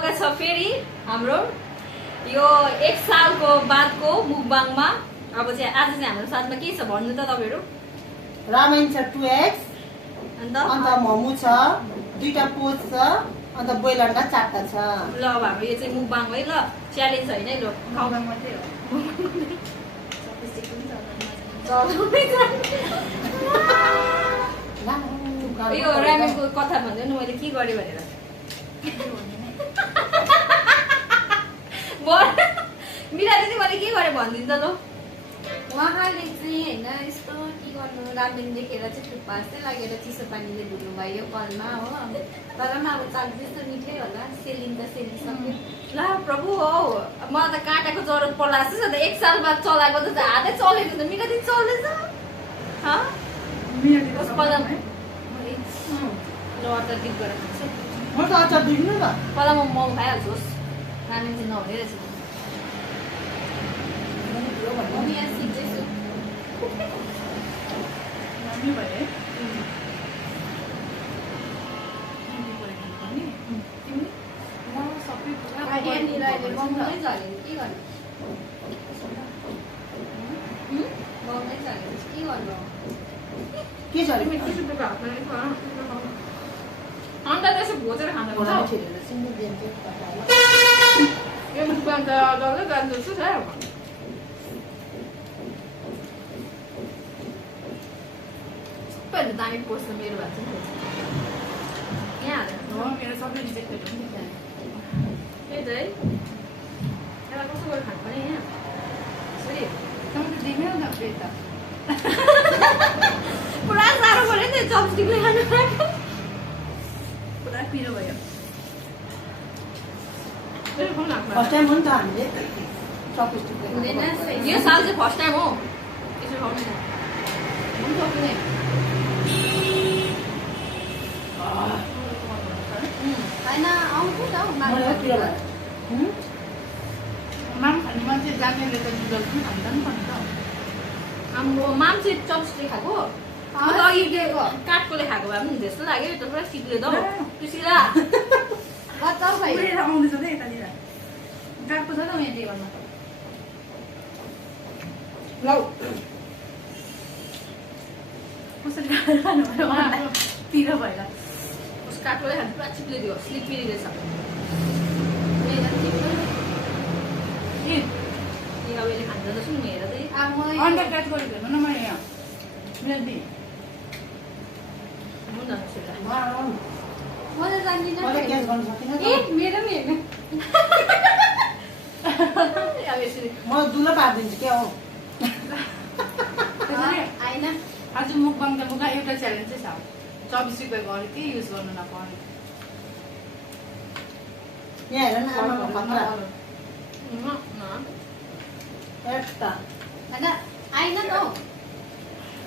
स्वागत छ फेरि हाम्रो यो 1 सालको बादको मुकबाङमा। अब चाहिँ आज चाहिँ हाम्रो साथमा के छ भन्नु त तपाईहरु? रामेन छ 2x अन्त मोमो छ 2टा पोज छ अन्त बोइल अन्डा 4टा छ। ल अब हाम्रो यो चाहिँ मुकबाङ है ल, च्यालेन्ज हैन है ल, खाउबाङ मात्रै हो। यो रामेनको कथा भन्दै न मैले के गरे भनेर। मिरा दिदी मैले के गरे भनिदिनु त ल। उहाँले चाहिँ हैन यस्तो के गर्नु रामेन देखेर चाहिँ थुक्पा जस्तै लागेर चिसो पानीले धुनु भयो कलमा हो। तर पनि अब चाल त्यस्तो मिठै होला, सेलिङ त सेलिसक्यो। ला प्रभु हो, मलाई त काँटाको जरुरत पर्ला जस्तो छ त। 1 साल बाद चलाएको त हातै चलेको त। मिरा दिदी चल्दैछ ह मिरा दिदी पहिला ल अचार डिप गरेर खान्छु। म त अचार दिनु न। पहिला म मोमो खाइहाल्छु होस्, रामेन चाहिँ नहुने रहेछ। म यहाँ सिक्दैछु। मम्मी भने यहाँनिर अहिले बङ्गलै झऱ्यो के गर्नु? बङ्गलै झऱ्यो के गर्नु? के छ रे? अन्त त्यसो भोजेर खाँदा घोडा हुन्छ। खेलेर सिङ्गल दिन्छ। यो मुकबाङ त डल्लै जान्छु छ। सबैले दामी पोस्छ मेरो भए चाहिँ यहाँ हालेर मेरो सबै रिजेक्टेड हो नि त। त्यही त है। यसलाई कस्तो गरेर खानु पर्ने यहाँ यसरी तपाईँ त दिनै न फेरि त। पुरा साह्रो पऱ्यो नि चपस्टिकले खानु। पुरा पिरो भयो। फर्स्ट टाइम हो नि त हामीले चपस्टिकले हुँदैन यो साल चाहिँ फर्स्ट टाइम हो यसो खाउने। हुन्छ सक्ने। हैन आउँछु त मलाई पिरो भयो। माम खाने मान्छे जानेले त नुडल्स पनि खान्छ नि पर्छ। हाम्रो माम चाहिँ चपस्टिक खाएको, अन्त अघि काठकोले खाएको भए पनि जस्तो लाग्यो। यो त पुरा सिक्ले त हौ तुसिला। बचाउ भाइ। उडेर आउँदैछ त यतानिर। काठको छ त यहाँ टेबलमा त। लौ कसरी खानु भयो मलाई पिरो भएर। उस काठकोले खानु पुरा चिप्ले दियो, स्लिपी रहेछ। ए अब यसले खान्छ त सुन्नु हेर चाहिँ अन्डर काट गरेको हेर्नु न मैले यहाँ मिल्दी हुन्छ सुन्दा। म त जान्दिनँ। मलाई क्याच गर्न सकिन ए मेरो पनि हेर्नु। अब यसरी म दुलो पारिदिन्छु क्या हो। आएन। आज मुकबाङ त मुका एउटा च्यालेन्ज चाहिँ छ। 24 रुपियाँको अरू केही युज गर्नु नपर्ने। यहाँ हेर न आमाको खतरा एउटा हैन आएन त हौ।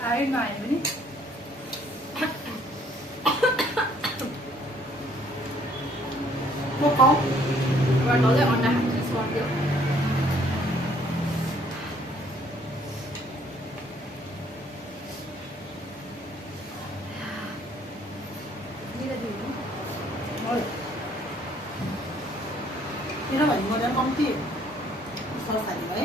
आयो नआयो पनि म खाऊ। अब डल्लै अन्डा खान्छ सर्दियो। किनभने म झन् कम्ती सस हाल्नु है।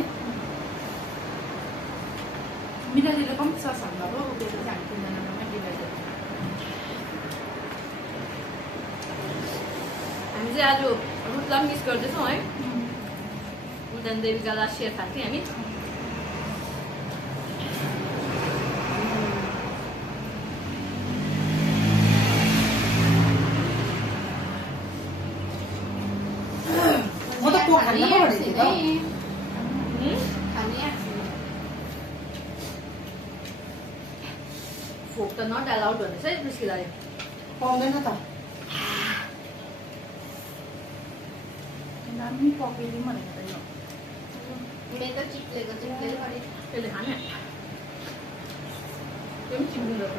मिठाईले कम्ती सस हाल्नु अब त्यो चाहिँ हामी तिनजनामा डिभाइड गर्छ। हामी चाहिँ आज रुटलाई मिस गर्दैछौँ है। उदन देवीका लास्ट सेयर खान्थ्यौँ हामी। म त को खान्न पो भनेको थिएँ त। खाने फोक त नट अलाउड भन्दैछ है प्रिस्किलाले। पाउँदैन त। दामी पकाइदिउँ भनेको त यो। मेरो त चिप्लेको चिप्लेको गरे। त्यसले खाने त्यो पनि चिप्लिँदो छ।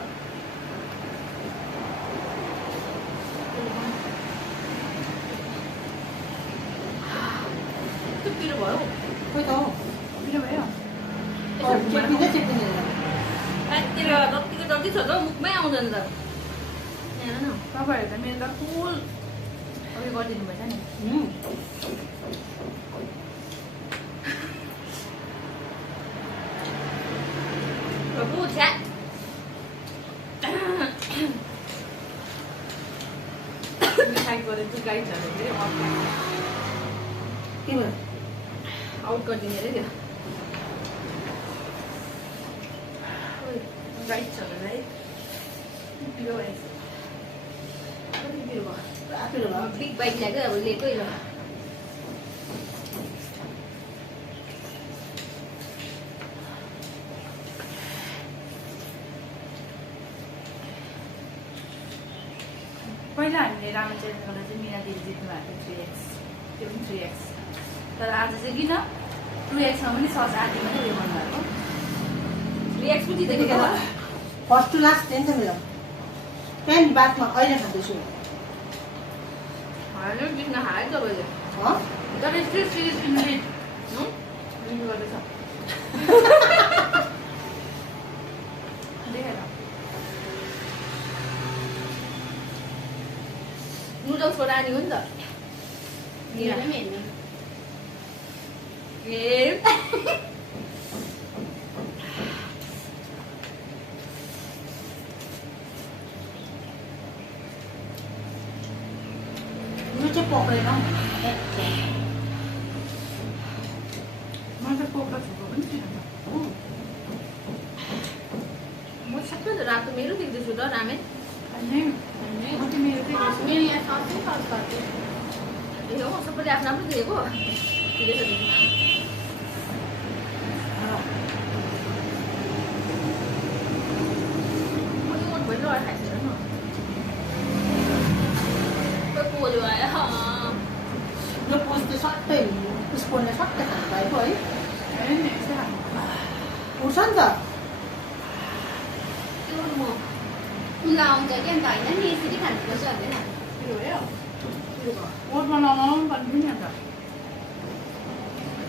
त्यो पिरो भयो। खोइ त हो। पिरो भयो। चेपिँदै चेपिँदै त्यसले जतिको जति छ त मुखमै आउँदैन त। यहाँ हेर न तपाईँहरू त मेरो त फुल तपाईँ गरिदिनु भएछ नि प्रभु छ्या मिठाई गरेर चाहिँ गाई छ अरे फेरि के भयो आउट गरिदिने अरे त्यो गाई छ अरे है पिरो भएछ कति पिरो भयो आफैले भयो बिग बाइक ल्याएको अब लिएकै ल पहिला हामीले रामेन च्यालेन्ज गर्दा चाहिँ मिना दिदी जित्नु भएको थियो 3x त्यो पनि 3x तर आज चाहिँ किन 2xमा पनि सज आदि मात्रै उयो गर्नुभएको रियाक्स पनि जितेको क्या फर्स्ट टु लास्ट टेन छ मेरो त्यहाँदेखि बादमा अहिले खाँदैछु हाल्यो जित्न हाल्यो तपाईँले तर still series in lead win गर्दैछ देखेर नुडल्सको रानी हो नि त मेरो पनि हेर्नु ए यो चाहिँ पक्रेन मैले त पोका छोको पनि थिएन म सबै रातो मेरो देख्दैछु त रामेन म त मेरो चाहिँ मेरो यहाँ सबै सस गर्छु ए हो सबैले आफ्नो आफ्नो देखेको ठिकै छ मोट भएर खाइसकेन पोल्यो आयो यो पोस्ट चाहिँ सट्टै स्पोनले सट्टै खानु पाएको है उठ्छ नि त त्यो म खुल्ला आउँछ कि अन्त होइन नि यसरी खानुपर्छ हुँदैन पिरो भयो ओटमा नलाउनु पनि नि अन्त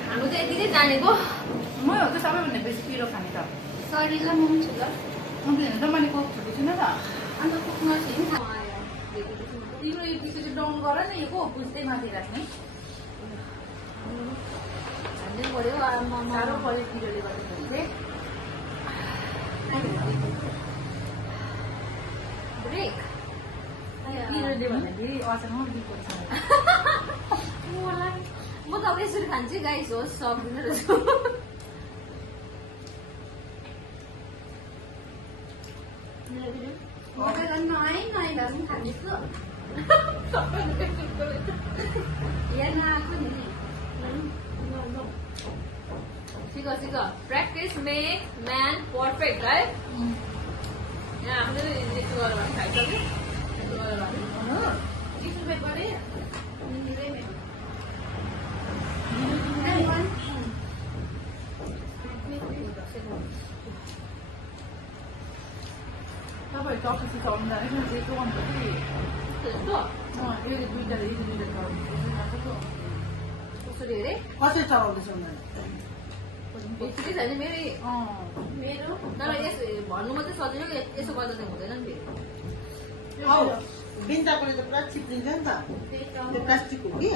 हाम्रो चाहिँ यति चाहिँ जानेको म हो त सबैभन्दा बेसी पिरो खाने त शरीरलाई म पनि छु ल अन्त हेर्नु त मैले कोक छोएको छुइनँ त अन्त कुक्न चाहिँ तिम्रो यो पिछे चाहिँ डाउन गर न यो को बुझ्दै माथि राख्ने हाल्नै पऱ्यो साह्रो पऱ्यो पिरोले गर्दाखेरि चाहिँ ब्रेक पिरोले भन्दाखेरि अचानक दिएको छ मलाई म त अब यसरी खान्छु गाइस होस् सक्दिनँ रहेछु नआइ नआइ भए पनि खाँदैछु हेर्न आएको नि सिक सिक प्र्याक्टिस मेक म्यान पर्फेक्ट है यहाँ आफूले यस्तो गरेर भने खाइसक्यो यस्तो गरेर भने 20 रुपियाँ परे तपाईँ टक्सी सिकाउनु जाने चाहिँ के भन्नु कि त्यस्तो यो दुईवटा चलाउनु कसरी हेरे कसरी चलाउँदैछ उनीहरूले ठिकै छैन मेरो मेरो तर यस भन्नु मात्रै सजिलो यसो गर्दा चाहिँ हुँदैन नि फेरि औ बिन्दाकोले त पुरा चिप्लिन्छ नि त त्यो प्लास्टिक हो कि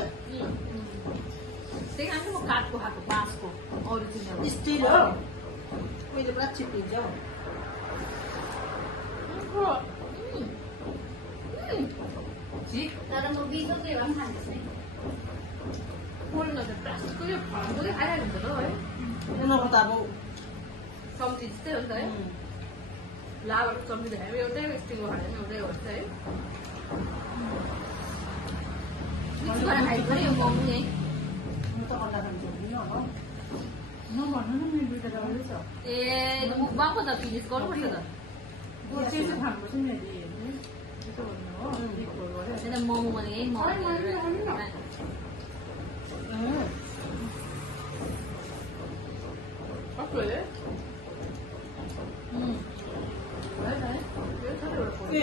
त्यही कारण म काठको खाएको बाँसको ओरिजिनल स्टिल हो मैले पुरा चिप्लिन्छ हौ तर म बिजो के भए पनि खाँदैछु है पोल्न त प्लास्टिकको यो फर्मुले खाइरहेको हुन्छ त है उनीहरूको त अब सब्जी जस्तै हो नि त है लाभाको सब्जी देखायो एउटै स्टिलको खायो एउटै हो है मिक्स गरेर खाइदिनु पऱ्यो यो मोमो नै म त अन्डा खान्छु नि अब नभन्नु न मेरो दुईवटा डल्लै छ ए मुखबाको त फिनिस गर्नुपर्छ त चाहिँ खानुपर्छ नि यसो भन्नु हो होइन मोमो भने यही मोमो ए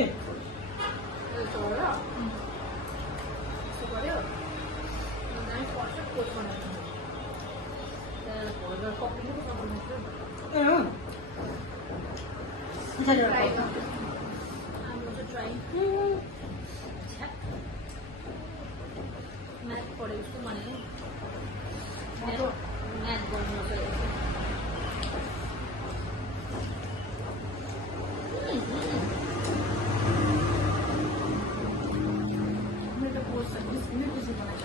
पढेको जस्तो भनेको म्याथ गर्नु नपरेको मेरो त पोस्ट छ नि त्यसै बनाउँछ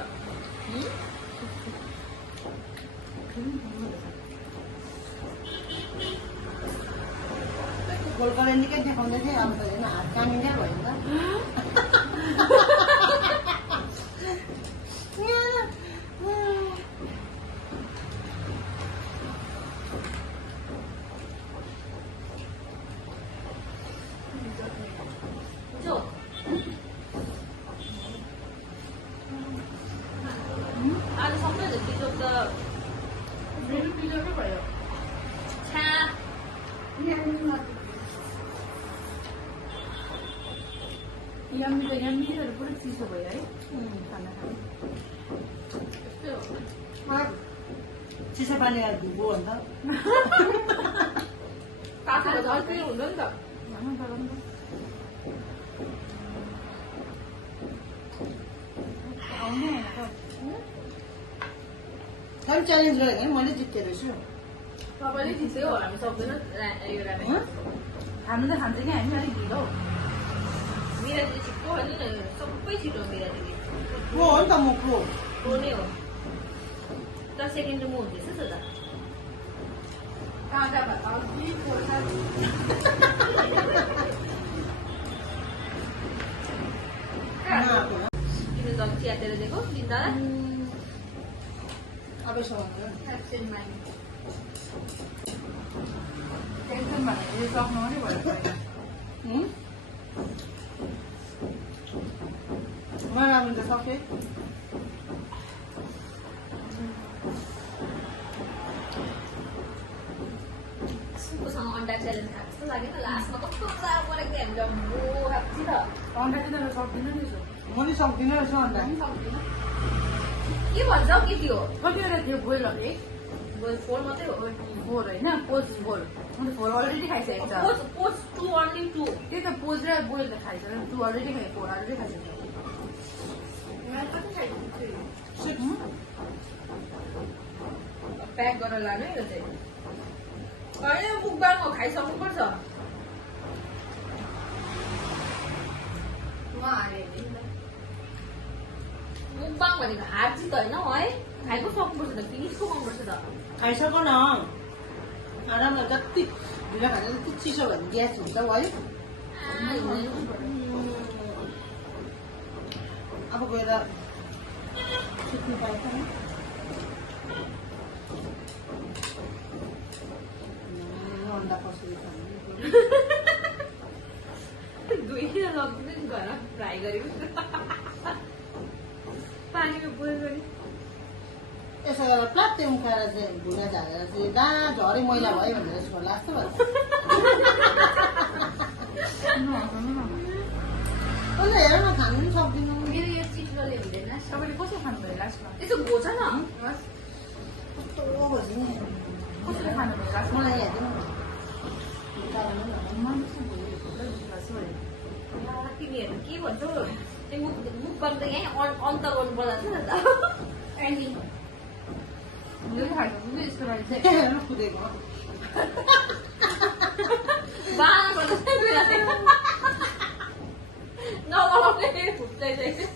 गोलगोला निकै देखाउँदै थिएँ अब त हेर्न हात कामिँदै भयो नि जो आज सबै जति जो त मेरो पिजोकै भयो छ्या यम्मीहरू पुरै चिसो भयो है खाना चिसो पानी धुबो अन्त काठको झन् के हुँदैन नि त खालि च्यालेन्ज गरेको होइन मैले जित्ने रहेछु तपाईँले जित्यो होला हामी सक्दैन यो रामेन खानु त खान्छ कि हामी अलिक ढिलो मेरा दिदी छिटो होइन सबै छिटो मेरा दिदी प्रो हो नि त म प्रो प्रो नै हो 10 सेकेन्ड म हुँदैछ त काँटा भयो किन जब च्यातेर दिएको लिँदा अब यसो भन्नु टेन्सन भनेको यो सक्नु पनि भयो म राम्रो त सकेँ सुकुसँग अन्डा च्यालेन्ज खाएको जस्तो लाग्यो नि लास्टमा कस्तो साह्रो परेको थियो हामीलाई ओ खाएको त अन्डा चाहिँ तर सक्दिनँ नि यसो म नि सक्दिनँ रहेछु अन्त सक्दिनँ के भन्छ हौ के थियो कतिवटा थियो बोइल अरे 4 मात्रै हो 4 होइन पोस्ट 4 अन्त 4 अलरेडी खाइसकेको छ पोस्ट 2 only 2 त्यही त पोज र बोइल त खाइसकेर 2 अलरेडी खायो 4 अलरेडी खाइसकेको प्याक गरेर लानु है यो चाहिँ होइन मुखबाङ हो खाइसक्नुपर्छ मुखबाङ भनेको हार जित होइन है खाइको सक्नुपर्छ त फिनिसको गर्नुपर्छ त खाइसक न आरामले जति ढिलो खान्छ त्यति चिसो भने ग्यास हुन्छ है अब गएर सुत्नु पाउँछ नि अन्डा कसरी खानु दुईजना लग्ने घर फ्राई गरेको पानीमा बोइल गरी यसो गरेर प्लात्तै उखाएर चाहिँ भुना झारेर चाहिँ झरै मैला भयो भनेर जस्तो लाग्छ कसले हेर न खानु पनि सक्दिनँ मेरो यो चिप्लोले हुँदैन तपाईँले कसो खानुभयो लास्टमा यसो घोच न कस्तो भोजि नि कसरी खानुभयो लास्टमा मलाई हेर्दैन तिमीहरू के भन्छौ त्यो मुखबाङ त यहीँ अन्त गर्नु पर्दा छ नि त अनि मेरो खाएको पनि यस्तो लागि चाहिँ हेर्नु कुदेको बाना गर्दा चाहिँ बेला चाहिँ नगराउने फुट्दै चाहिँ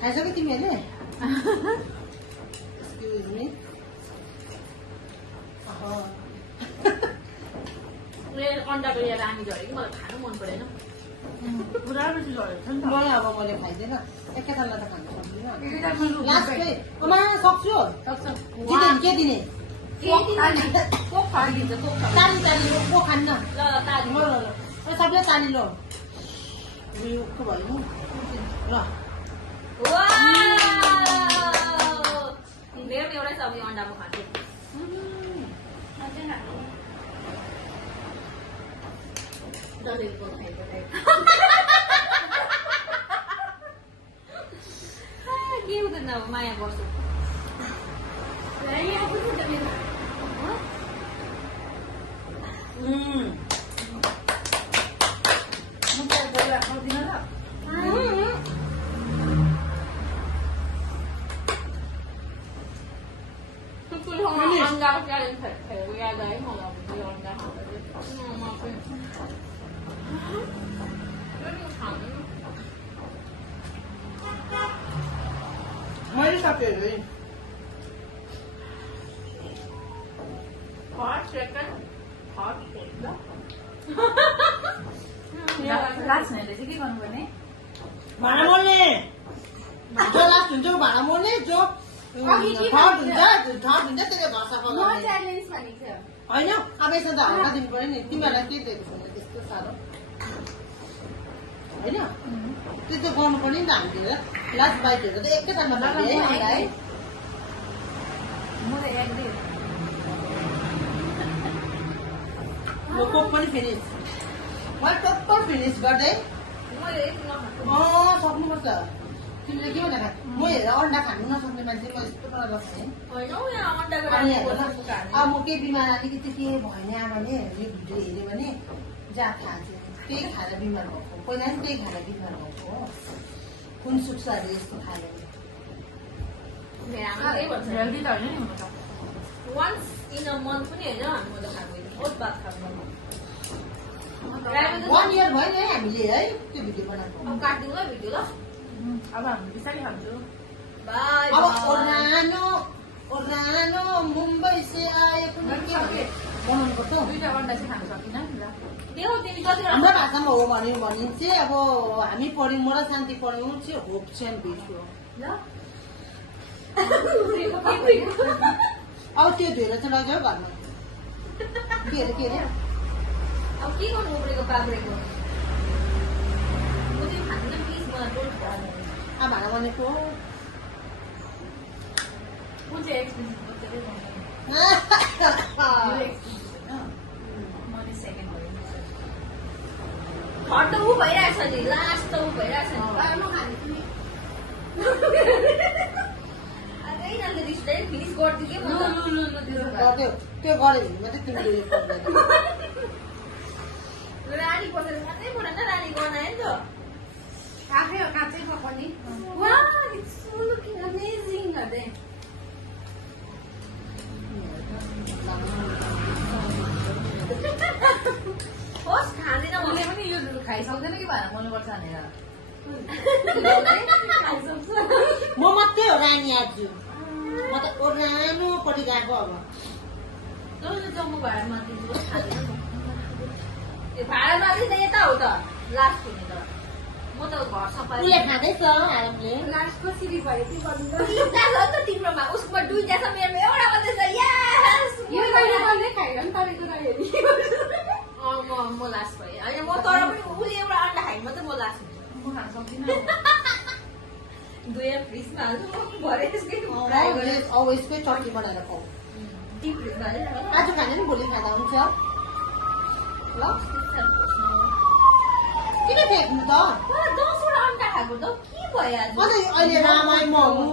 खाइसक्यो तिमीहरूले एक्सक्युज मी अन्डाको यहाँ रानी झऱ्यो कि मलाई खानु मन परेन पुरा बेसी झरेको छ नि त मलाई अब मैले खाइदिएन एकैतालमा त खानु सक्दिनँ एकैतालमा लास्टै अमा सक्छु सक्छ दिने के दिने कोक फालिदिन्छ कोक ताली ताली को खान्न ल ताली ल ल ल सबैले ताली ल उयो को भयो ल मेरो पनि एउटै सब्जी अन्डाको खान्छु के हुँदैन अब माया गर्छु याद आयो मलाई अब त्यो अन्डा खाँदा चाहिँ म पनि खाँदैन मैले सकेँ है first second third fourth last नेले चाहिँ के गर्नुपर्ने भाँडा मोल्ने जो लास्ट हुन्छ भाँडा मोल्ने जो थर्ड हुन्छ त्यसले घर सफा म गर्ने च्यालेन्ज भनेको थियो होइन अब यसमा त हल्का दिनु पऱ्यो नि तिमीहरूलाई के दिएको छैन त्यस्तो साह्रो होइन त्यस्तो गर्नु पर्ने नि त हामीले लास्ट बाइटहरू त एकैतालमा खाने है हामीलाई म त एक्लै यो कोक पनि फिनिस मैले टप्पर फिनिस गर्दै मैले यति नखाएको सक्नुपर्छ तिमीले के भनेर म हेरेर अन्डा खानु नसक्ने मान्छे म यस्तो गरेर खाएँ होइन हौ यहाँ अन्डाको अनि राम्रो हेर्नु बनाएको खाने। अब म केही बिमार अलिकति के भएन आमाले यो भिडियो हेऱ्यो भने जात खान्छ त्यही खाएर बिमार भएको पहिला पनि त्यही खाएर बिमार भएको हो कुन सुक्छ अरे यस्तो खायो भने मेरो आमा त्यही भन्छ हेल्दी त होइन नि हुनु त वन्स इन अ मन्थ पनि होइन हामी त खाएको बहुत भात खाएको वान इयर भयो नि है हामीले है त्यो भिडियो बनाएको अब काटिदिउँ ल भिडियो ल अब हामी बिस्तारै खान्छौँ बाई अब ओरानो मुम्बई से आए पनि के भने बनाउनु पर्छ दुईटा अन्डा चाहिँ खानु सकिनँ ल देऊ तिमी कति हाम्रो भाषामा हो भने चाहिँ अब हामी पढ्यौँ म र शान्ति पढ्यौँ चाहिँ होप चाहिँ भेज हो ल अब त्यो धोएर चाहिँ लग्यो घरमा के अरे अब के गर्नु उब्रेको पाब्रेको म तिमी खाँदैन प्लिज मलाई डोन्ट खानु अब भाँडा बनेको कुन चाहिँ एक्सपेन्सिभ बच्चाले भन्दैन यो एक्सपेन्सिभ होइन मैले सेकेन्ड भयो थर्ड त ऊ भइरहेछ नि लास्ट त ऊ भइरहेछ नि म खाने पनि अझै नानीले रिस्दै फिनिस गरिदियो के म त त्यो गऱ्यो भने मात्रै तिमीले उयो गर्दैन रानी बसेर मात्रै परेन रानी गर्न आयो नि त काँचै पकाउने वाह इट्स सो लुकिङ अमेजिङ गर्दै होस् खाँदैन उसले भने पनि यो खाइसक्दैन कि भाँडा मोल्नुपर्छ भनेर म मात्रै हो रानी आज म त ओरानो परिरहेको अब जम्मू भाडामा दिनु खाँदैन त्यो भाडामा चाहिँ यता हो त लास्ट हुने त म त घर सफा उसले खाँदैछ आरामले लास्ट कसरी भयो के गर्नु दुईटा छ त तिम्रोमा उसमा दुईटा छ मेरोमा एउटा मात्रै छ यस यो कहिले कहिले खाइरहनु तपाईँको नहेरी म लास्ट भएँ होइन म तर पनि उसले एउटा अन्डा खायो मात्रै म लास्ट हुन्छु म खान सक्दिनँ दुई फ्रिजमा हाल्नु भरे त्यसकै फ्राई गरेर अब यसकै चटनी बनाएर खाऊ डिप फ्रिजमा हालेर आज खाने नि भोलि खाँदा हुन्छ ल किन फ्याँक्नु त 10वटा अन्डा खाएको त के भयो आज अन्त अहिले रामाई मोमो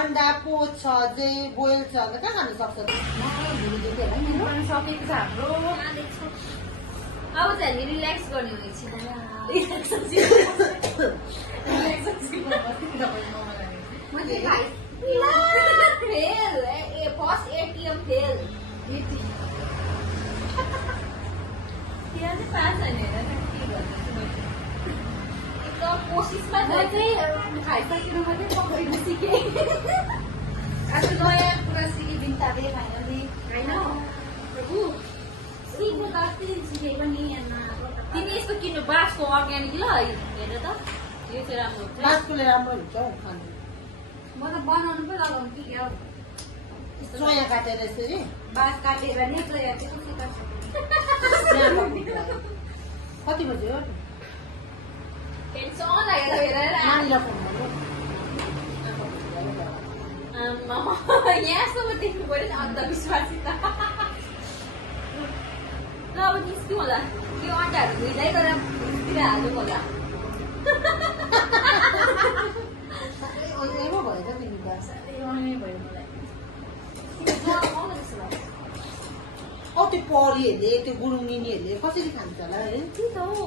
अन्डा पोच छ अझै बोइल छ अन्त कहाँ खानु सक्छ पनि सकेको छ हाम्रो अब चाहिँ हामी रिल्याक्स गर्ने हो एकछिन म चाहिँ खाइ फेल फर्स्ट एटिएम फेल त्यहाँ चाहिँ पास छैन हेर न के गर्दैछु मैले एकदम कोसिसमा म चाहिँ खाइसकेर मात्रै पकाउनु सिकेँ आज नयाँ कुरा सिकेँ बिन्ताले फाइनली होइन प्रभु सिक्नु त अस्ति सिकेँ पनि तिमी यस्तो किन्नु बाँसको अर्ग्यानिक ल हेर त यो चाहिँ राम्रो हुन्छ बाँसकोले राम्रो हुन्छ हौ खानु म त बनाउनु पो लगाउनु कि क्या सोया काटेर यसरी बाँस काटेर नै सोया चाहिँ कसरी काट्छ कति बज्यो टेन्सन लागेर हेरेर नानीलाई फोन गर्नु यहाँसम्म देख्नु पऱ्यो नि अन्धविश्वासित ल अब निस्क्यौँ होला यो अन्डाहरू धुइँदै गरेर फ्रिजतिर हाल्नु होला साह्रै भयो त तिमी त भयो मलाई औ त्यो परीहरूले त्यो गुरुङनिनीहरूले कसरी खान्छ होला है के त हौ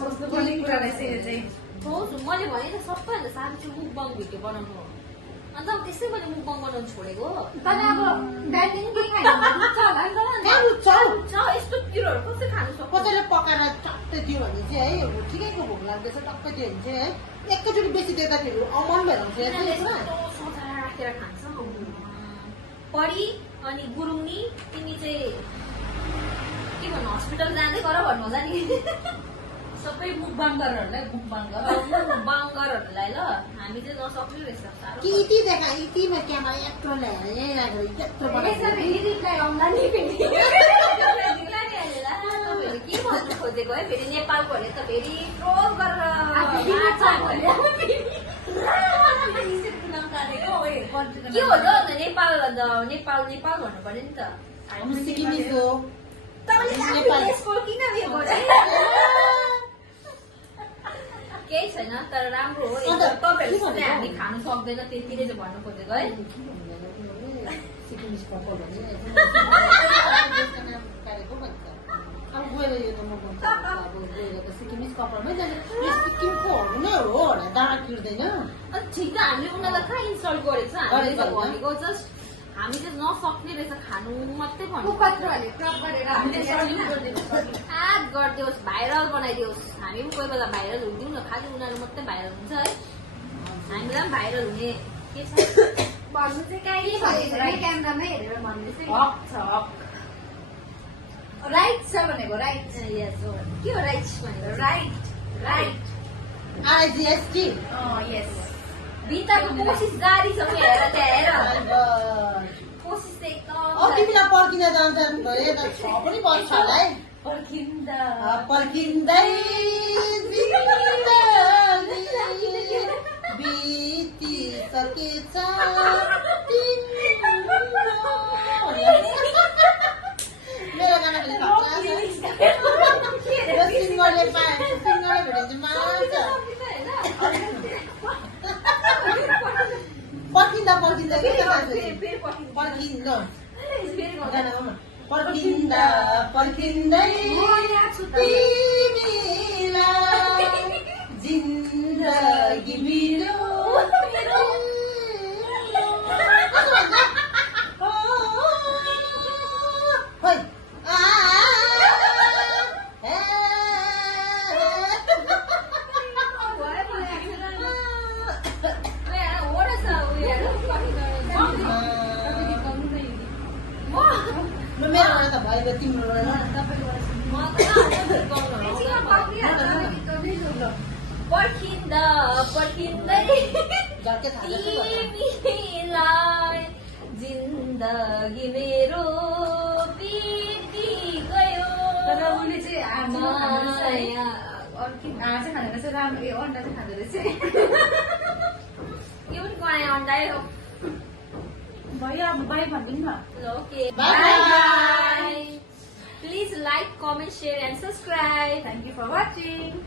कस्तो पनि कुरा रहेछ यो चाहिँ मैले भने त सबैभन्दा सानो चाहिँ मुखबाङ भिडियो बनाउनु हो अन्त अब त्यसै मैले मुखबाङ बनाउनु छोडेको तर अब बिहान केही खानु छ होला नि त त्योहरू कसरी खानु सक्छ कसैले पकाएर टक्कै दियो भने चाहिँ है ठिकैको भोक लाग्दैछ टक्कै दियो भने चाहिँ है एकैचोटि बेसी दिँदाखेरि अमन भएर आउँछ यिनीहरूले होइन? यस्तो सजाएर राखेर खान्छ परी अनि गुरुङनी तिमी चाहिँ के भन्नु हस्पिटल जाँदै गर भन्नु होला नि सबै मुखबाङ्गरहरूलाई मुखबाङ्गर बाङ्गरहरूलाई ल हामी चाहिँ नसक्ने रहेछ साह्रो कि इति देखा इतिमा क्यामेरा यत्रो ल्याएर यहीँ राखेर यत्रो बनाएर रिप्लाई आउँला नि फेरि तपाईँहरूले के भन्नु खोजेको है फेरि नेपालकोहरूले त फेरि ट्रोल गरेर मार्छ हामीलाई। के हो त अन्त नेपाल नेपाल नेपाल भन्नु पर्यो नि त हामी सिक्किमिज हो केही छैन तर राम्रो हो अन्त तपाईँहरूले हामी खानु सक्दैन त्यतिले चाहिँ भन्नु खोजेको है सिक्किमिज कपाल भने काटेको भन्छ अब गएर यो त म भन्छ अब गएर त सिक्किमिज कपालमै जाने यो सिक्किमकोहरू नै हो होला डाँडा किर्दैन अनि ठिक त हामीले उनीहरूलाई कहाँ इन्सल्ट गरेको छ हामीले त भनेको जस्ट हामी चाहिँ नसक्ने रहेछ खानु मात्रै भन्नु कुकत्रहरूले क्रप गरेर हामीले सल्युट गरिदिनुहोस् आग गरिदियोस् भाइरल बनाइदियोस् हामी पनि कोही बेला भाइरल हुन्थ्यौँ न खालि उनीहरू मात्रै भाइरल हुन्छ है हामीलाई पनि भाइरल हुने के छ भन्नु चाहिँ कहीँ क्यामेरामै हेरेर भन्दैछ हक छ हक राइट छ भनेको राइट यस हो के हो राइट भनेको राइट राइट आइजिएसटी यस भित्रको कोसिस जारी छ हेर ल्याएर कोसिस चाहिँ एकदम तिमीलाई पर्खिन जान्छ भए त छ पनि पर्छ होला है पर्खिन्दा पर्खिँदै बितिसकेछ मेरो गाना पनि सिङ्गरले पायो सिङ्गरले भेटे चाहिँ मार्छ पर्खिँदा पर्खिँदा के पर्खिँदा गाना पर्खिँदा पर्खिँदै तिमीलाई जिन्दगी मेरो मेरो त भयो तिम्रो पर्खिँदा पर्खिँदै झर्के थाहा तिमीलाई जिन्दगी मेरो बिति गयो तर उसले चाहिँ माया चाहिँ खाँदो रहेछ राम्रो ए अन्डा चाहिँ खाँदो रहेछ यो पनि बनायो अन्डाइ हो भयो अब बाई भनिदिनु न ल okay Bye bye please like comment share and subscribe thank you for watching